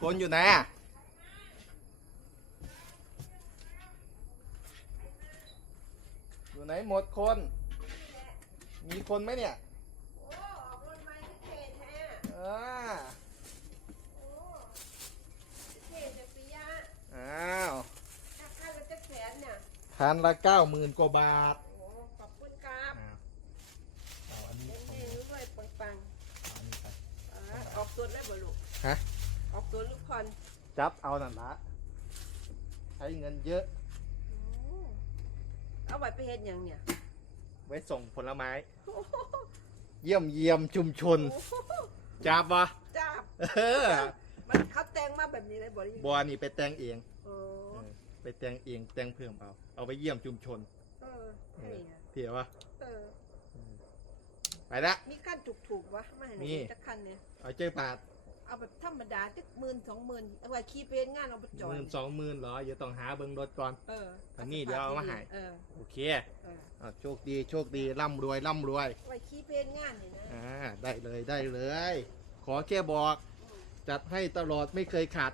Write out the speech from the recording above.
คนอยู่ไหนอะอยู่ไหนหมดคน มีคนไหมเนี่ยโอ้ออกรถไม้ที่เขตแฮะอ่าโอ้เขตจะปิยะอ้าวราคาเราจะแสนเนี่ยคันละเก้าหมื่นกว่าบาทโอ้ขอบคุณครับเอาอันนี้เด้งๆรวยปังเอาอันนี้ไปๆอ่าออกตัวได้บ่ลูกฮะออก ตัวลูกคอนจับเอานั่นละใช้เงินเยอะ โอ้เอาไว้ไปเฮ็ดหยังเนี่ยไว้ส่งผลไม้ เยี่ยมเยี่ยมชุมชนจับวะจ้าบเออมันเขาแต่งมาแบบนี้เลยบ่ได้ยินบัวนี่ไปแต่งเองโอ้เออไปแต่งเองแต่งเพิ่มเอา เอาไปเยี่ยมชุมชนเออเอนี่ออะเพียวะเออ ไปละ มีขั้นถูกๆวะไม่เห็นมี มีจักคันเนี่ยเอาเจ้าบาท เอาแบบธรรมดาจักหมื่นสองหมื่นเอาไว้ขี่เพลงานเอาไปจหอดมื่นสองหมื่นเหรอเดี๋ยวต้องหาเบิ้งรถก่อน เอออันนี้เดี๋ยวเอามาให้ เออโอเคเอออะโชคดีโชคดีร่ำรวยร่ำรวยไว้ขี่เพลงงานนี่นะอ่าได้เลยได้เลย ขอแค่บอก จัดให้ตลอดไม่เคยขาด